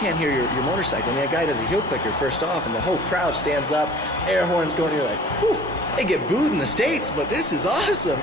can't hear your motorcycle. I mean, a guy does a heel clicker first off, and the whole crowd stands up, air horns going, you're like, whew, they get booed in the States, but this is awesome.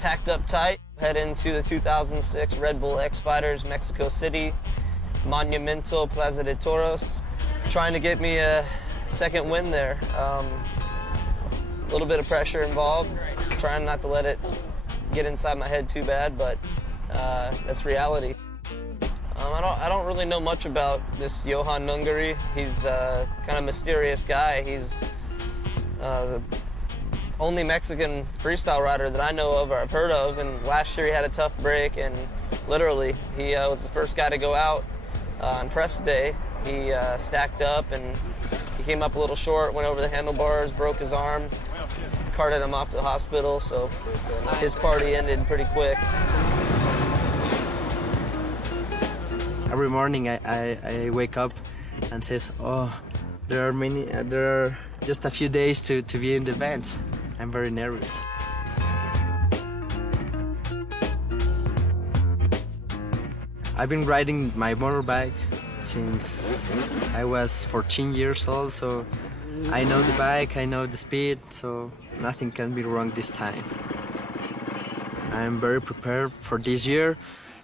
Packed up tight, head into the 2006 Red Bull X Fighters Mexico City, Monumental Plaza de Toros, trying to get me a second win there. A little bit of pressure involved, trying not to let it get inside my head too bad, but that's reality. I don't really know much about this Johan Nungary. He's kind of mysterious guy. He's the only Mexican freestyle rider that I know of or I've heard of, and last year he had a tough break, and literally he was the first guy to go out on press day. He stacked up and he came up a little short, went over the handlebars, broke his arm, carted him off to the hospital, so his party ended pretty quick. Every morning I wake up and says, oh, there are just a few days to be in the events. I'm very nervous. I've been riding my motorbike since I was 14 years old, so I know the bike, I know the speed, so nothing can be wrong this time. I'm very prepared for this year.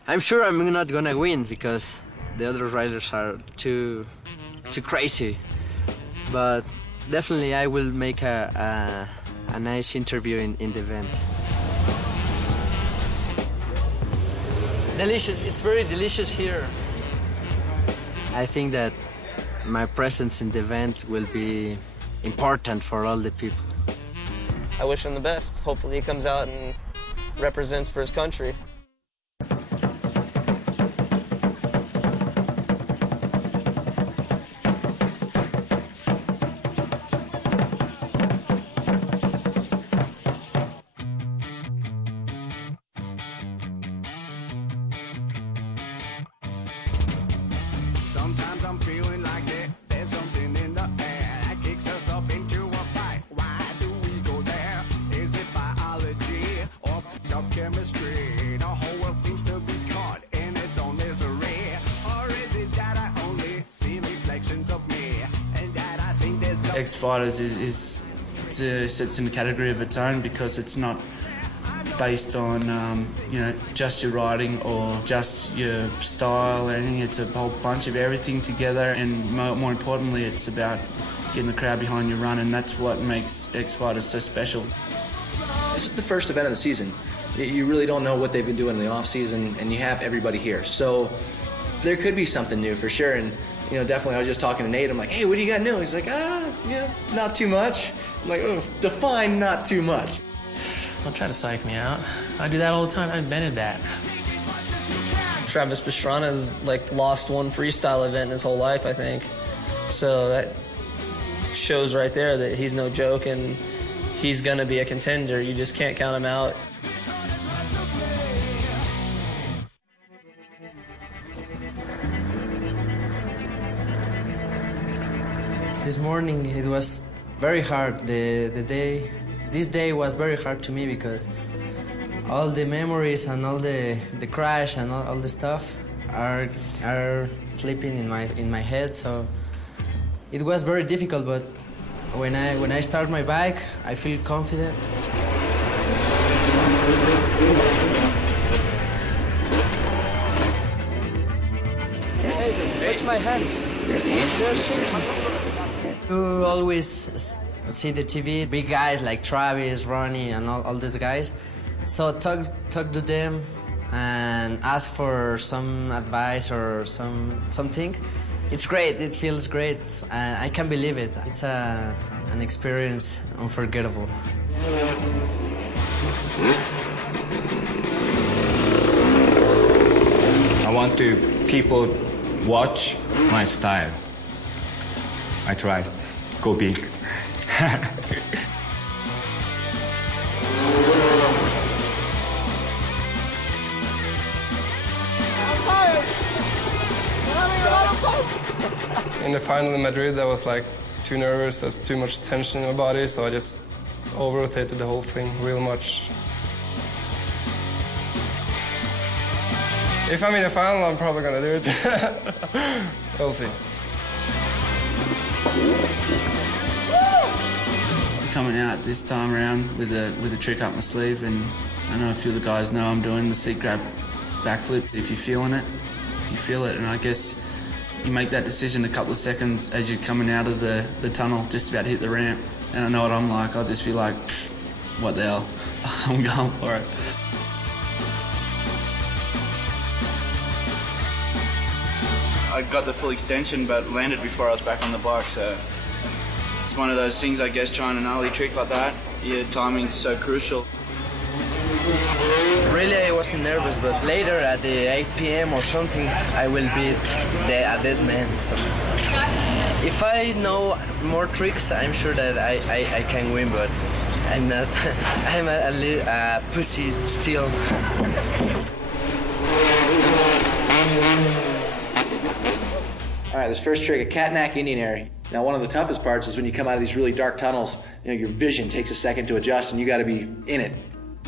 I'm sure I'm not gonna win because the other riders are too crazy, but definitely I will make a nice interview in the event. Delicious, it's very delicious here. I think that my presence in the event will be important for all the people. I wish him the best. Hopefully he comes out and represents for his country. Sometimes I'm feeling like that. There's something in the air that kicks us up into a fight. Why do we go there? Is it biology or up chemistry? The whole world seems to be caught in its own misery. Or is it that I only see reflections of me and that I think there's no... X Fighters sits in a category of its own because it's not based on just your riding or just your style or anything. It's a whole bunch of everything together, and more importantly it's about getting the crowd behind you running. That's what makes X Fighters so special. This is the first event of the season. You really don't know what they've been doing in the off season, and you have everybody here. So there could be something new for sure. And you know, definitely, I was just talking to Nate. I'm like, hey, what do you got new? He's like, yeah, not too much. I'm like, oh, define not too much. Don't try to psych me out. I do that all the time. I invented that. Travis Pastrana's like lost one freestyle event in his whole life, I think. So that shows right there that he's no joke and he's gonna be a contender. You just can't count him out. This morning it was very hard. This day was very hard to me because all the memories and all the crash and all the stuff are flipping in my head. So it was very difficult. But when I start my bike, I feel confident. Hey, touch my hands. You always see the TV, big guys like Travis, Ronnie, and all these guys. So talk to them and ask for some advice or something. It's great. It feels great. I can't believe it. It's an experience unforgettable. I want to people watch my style. I try. Go big. In the final in Madrid, I was like too nervous, there's too much tension in my body, so I just over-rotated the whole thing real much. If I'm in the final, I'm probably gonna do it. We'll see. Coming out this time around with a trick up my sleeve, and I know a few of the guys know I'm doing the seat grab backflip. If you're feeling it, you feel it, and I guess you make that decision a couple of seconds as you're coming out of the tunnel, just about to hit the ramp. And I know what I'm like. I'll just be like, what the hell? I'm going for it. I got the full extension, but landed before I was back on the bike, so it's one of those things, I guess, trying an early trick like that. Your timing's so crucial. Really, I wasn't nervous, but later at the 8 p.m. or something, I will be a dead man. So if I know more tricks, I'm sure that I can win, but I'm not. I'm a pussy still. All right, this first trick, a cat-knack Indian air. Now, one of the toughest parts is when you come out of these really dark tunnels, you know, your vision takes a second to adjust and you got to be in it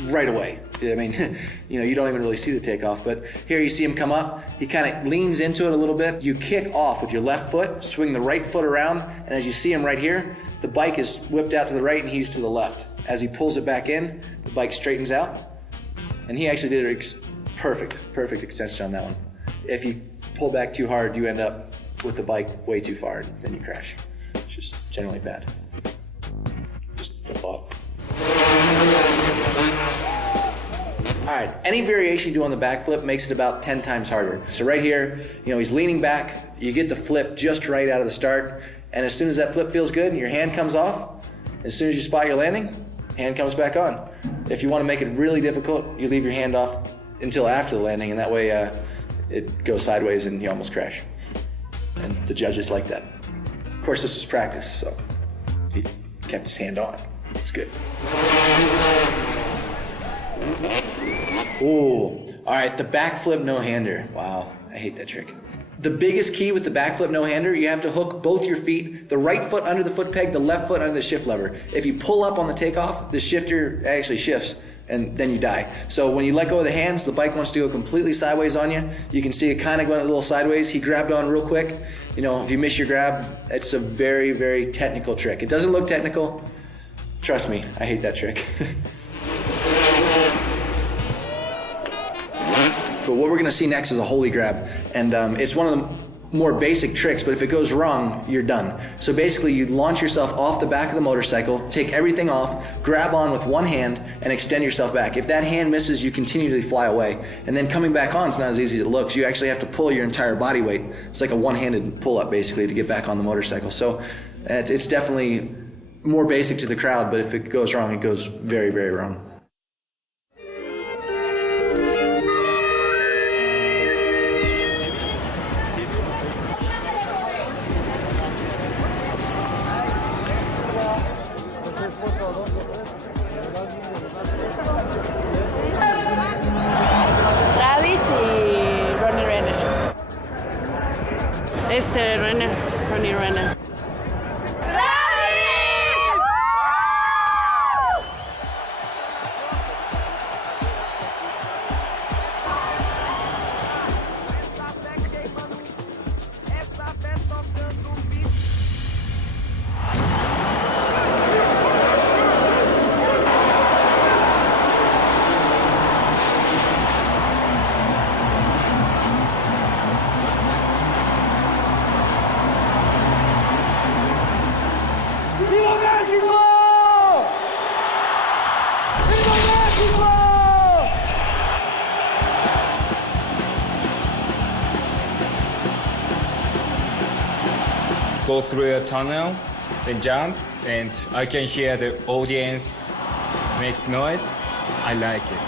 right away. I mean, you know, you don't even really see the takeoff, but here you see him come up. He kind of leans into it a little bit. You kick off with your left foot, swing the right foot around, and as you see him right here, the bike is whipped out to the right and he's to the left. As he pulls it back in, the bike straightens out, and he actually did a perfect extension on that one. If you pull back too hard, you end up with the bike way too far, and then you crash. It's just generally bad. Just a thought. All right, any variation you do on the backflip makes it about 10 times harder. So right here, you know, he's leaning back, you get the flip just right out of the start, and as soon as that flip feels good and your hand comes off, as soon as you spot your landing, hand comes back on. If you want to make it really difficult, you leave your hand off until after the landing, and that way it goes sideways and you almost crash. And the judges like that. Of course, this was practice, so he kept his hand on. It's good. Ooh, all right, the backflip no-hander. Wow, I hate that trick. The biggest key with the backflip no-hander, you have to hook both your feet, the right foot under the foot peg, the left foot under the shift lever. If you pull up on the takeoff, the shifter actually shifts, and then you die. So when you let go of the hands, the bike wants to go completely sideways on you. You can see it kind of going a little sideways. He grabbed on real quick. You know, if you miss your grab, it's a very, very technical trick. It doesn't look technical. Trust me, I hate that trick. But what we're gonna see next is a holy grab. And it's one of the more basic tricks, but if it goes wrong, you're done. So basically you launch yourself off the back of the motorcycle, take everything off, grab on with one hand, and extend yourself back. If that hand misses, you continually fly away. And then coming back on is not as easy as it looks. You actually have to pull your entire body weight. It's like a one-handed pull-up basically to get back on the motorcycle. So it's definitely more basic to the crowd, but if it goes wrong, it goes very, very wrong. Ronnie. Go through a tunnel, then jump, and I can hear the audience makes noise. I like it.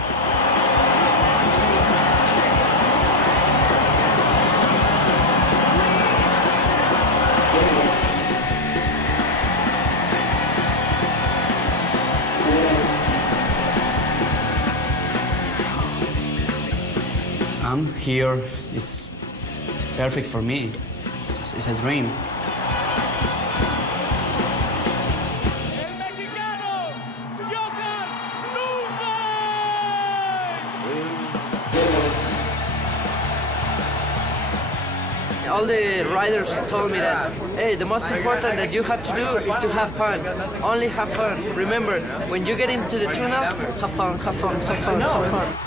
I'm here. It's perfect for me. It's a dream. All the riders told me that, hey, the most important that you have to do is to have fun. Only have fun. Remember, when you get into the tunnel, have fun, have fun, have fun, have fun.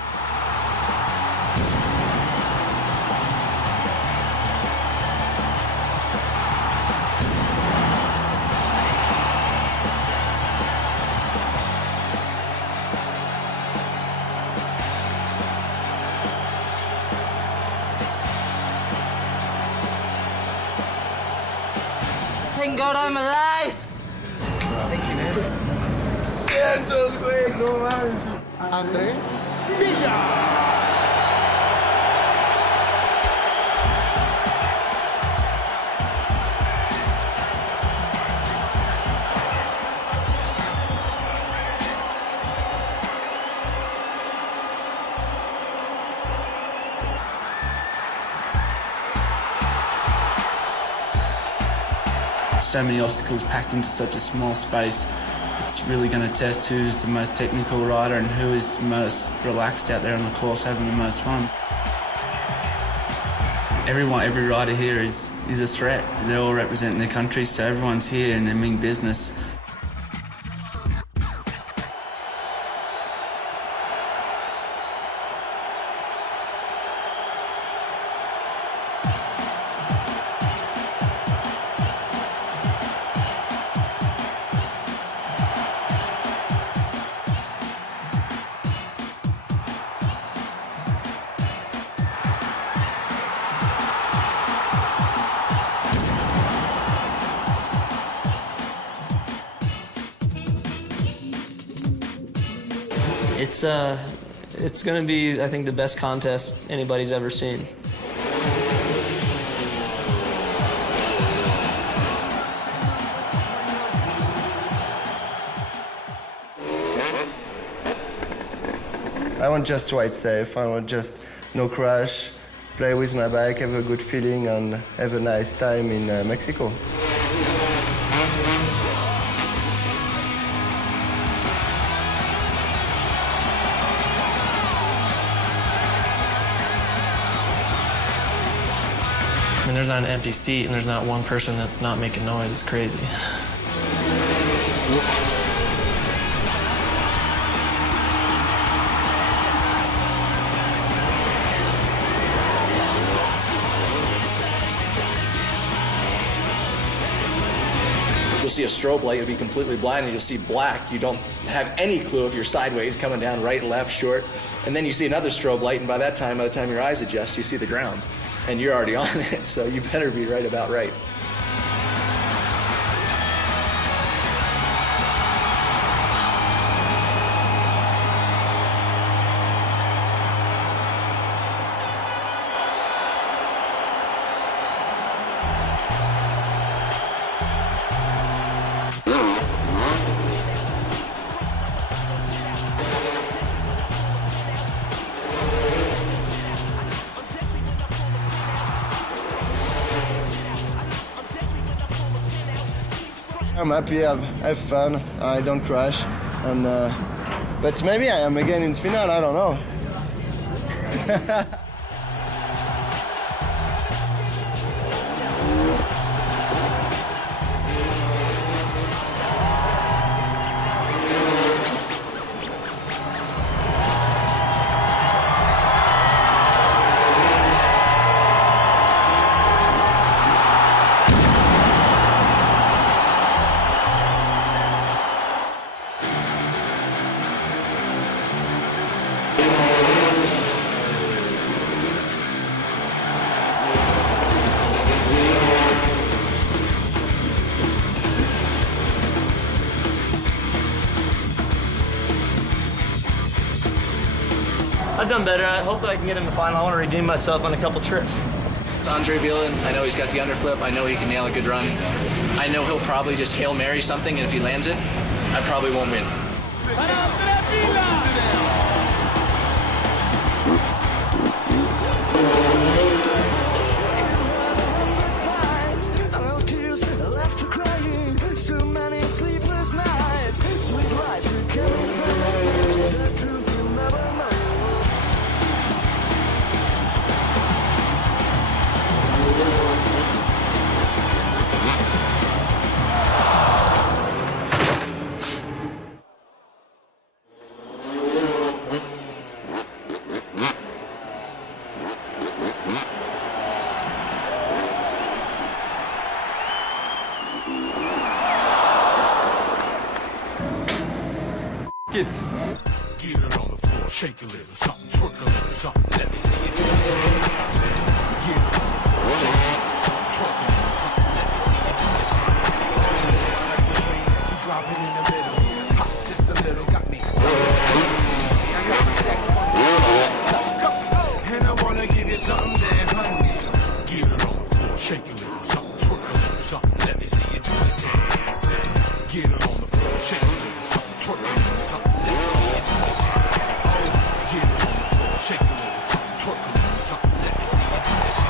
Thank God I'm alive! Thank you, man. Vientos, güey, no mames. André Villa. So many obstacles packed into such a small space. It's really going to test who's the most technical rider and who is most relaxed out there on the course having the most fun. Every rider here is a threat. They're all representing their countries, so everyone's here and they mean business. It's gonna be, I think, the best contest anybody's ever seen. I want just to ride safe. I want just no crash, play with my bike, have a good feeling, and have a nice time in Mexico. I mean, there's not an empty seat and there's not one person that's not making noise. It's crazy. see a strobe light, you'll be completely blind, and you'll see black. You don't have any clue if you're sideways, coming down right, left, short. And then you see another strobe light, and by the time your eyes adjust, you see the ground. And you're already on it, so you better be right about right. I'm happy, I have fun, I don't crash, and but maybe I am again in final, I don't know. I've done better. Hopefully I can get in the final. I want to redeem myself on a couple tricks. It's Andre Villain. I know he's got the underflip. I know he can nail a good run. I know he'll probably just Hail Mary something, and if he lands it, I probably won't win. Get it on the floor, shake a little something, twerk a little something, let me see you do it. Get it on the floor, shake a little something, twerk a little something, let me see you do it. It's like the way that you drop it in the middle, pop just a little, got me. I got my stacks on, and I wanna give you something there, honey. Get it on the floor, shake a little something, twerk a little something, let me see you do it. Get it on the floor, shake a little something, twerk a little something, let me see you do it. Get it on the floor, shake a little something, twerk a little something, let me see you do it.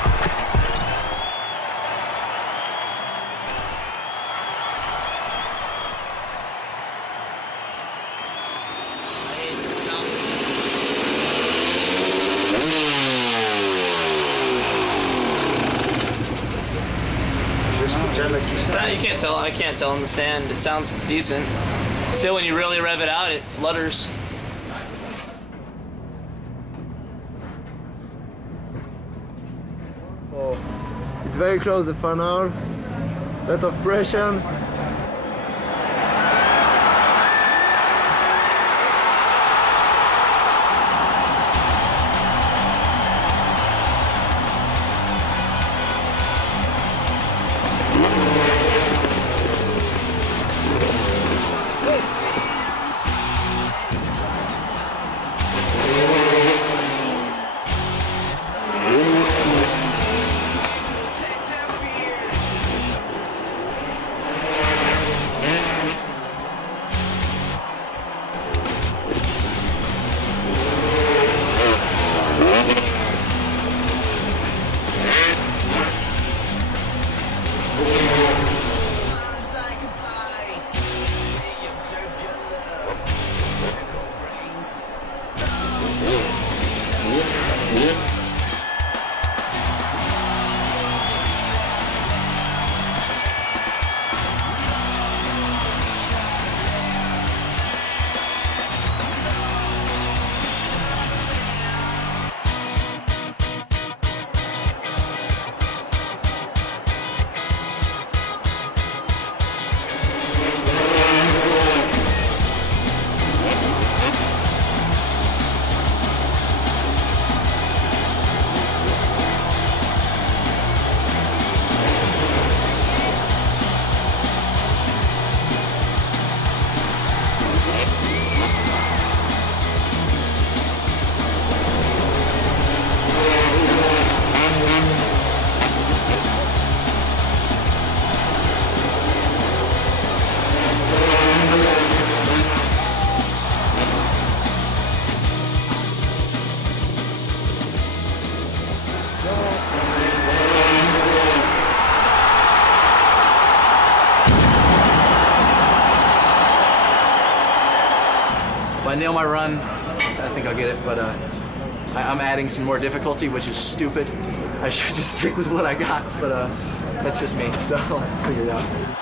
You can't tell. I can't tell in the stand. It sounds decent. Still, when you really rev it out, it flutters. Oh, it's very close, the final. Lot of pressure. run, I think I'll get it, but I'm adding some more difficulty, which is stupid. I should just stick with what I got, but that's just me, so I'll figure it out.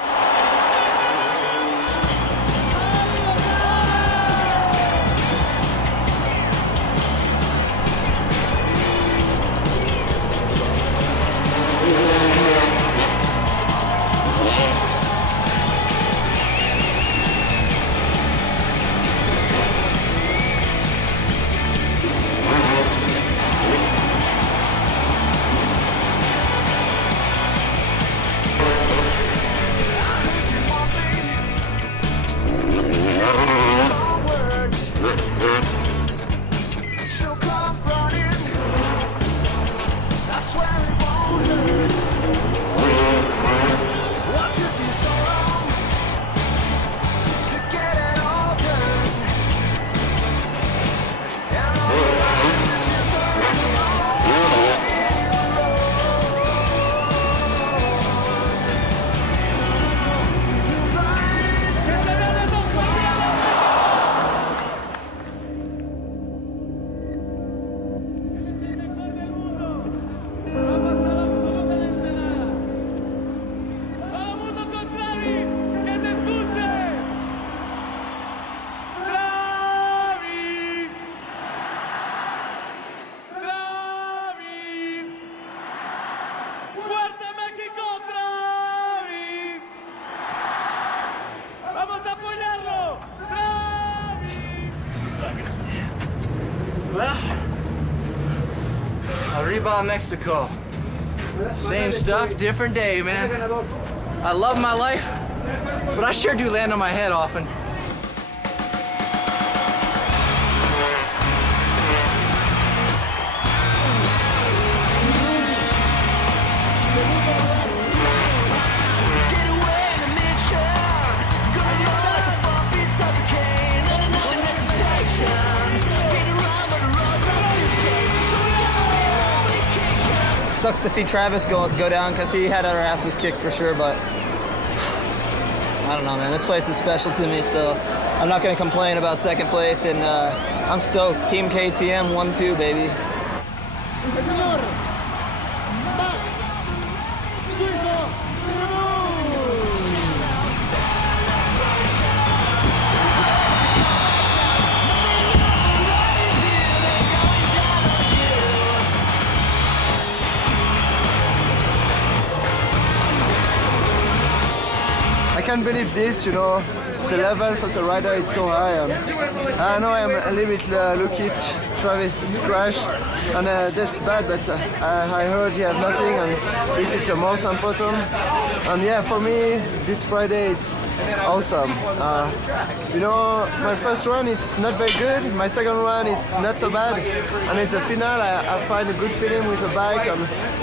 Well, Arriba Mexico. Same stuff, different day, man. I love my life, but I sure do land on my head often. Sucks to see Travis go down because he had our asses kicked for sure, but I don't know, man. This place is special to me, so I'm not going to complain about second place, and I'm stoked. Team KTM 1-2, baby. I can't believe this, you know, the level for the rider is so high. I know I'm a little bit lucky, Travis crashed, and that's bad, but I heard you have nothing, and this is the most important. And yeah, for me, this Friday it's awesome. You know, my first run it's not very good, my second run it's not so bad, and it's a final, I find a good feeling with the bike and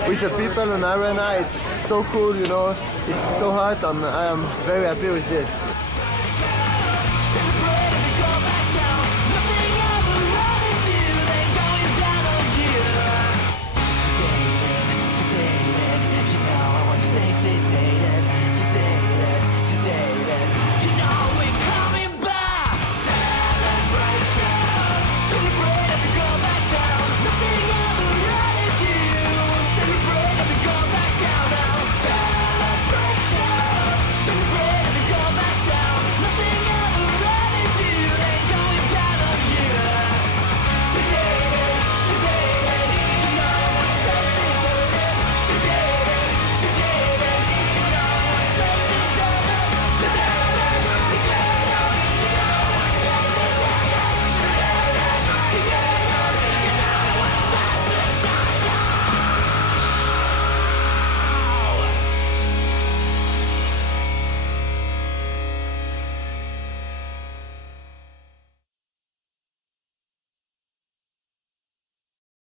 with the people in the arena. It's so cool, you know, it's so hot, and I am very happy with this.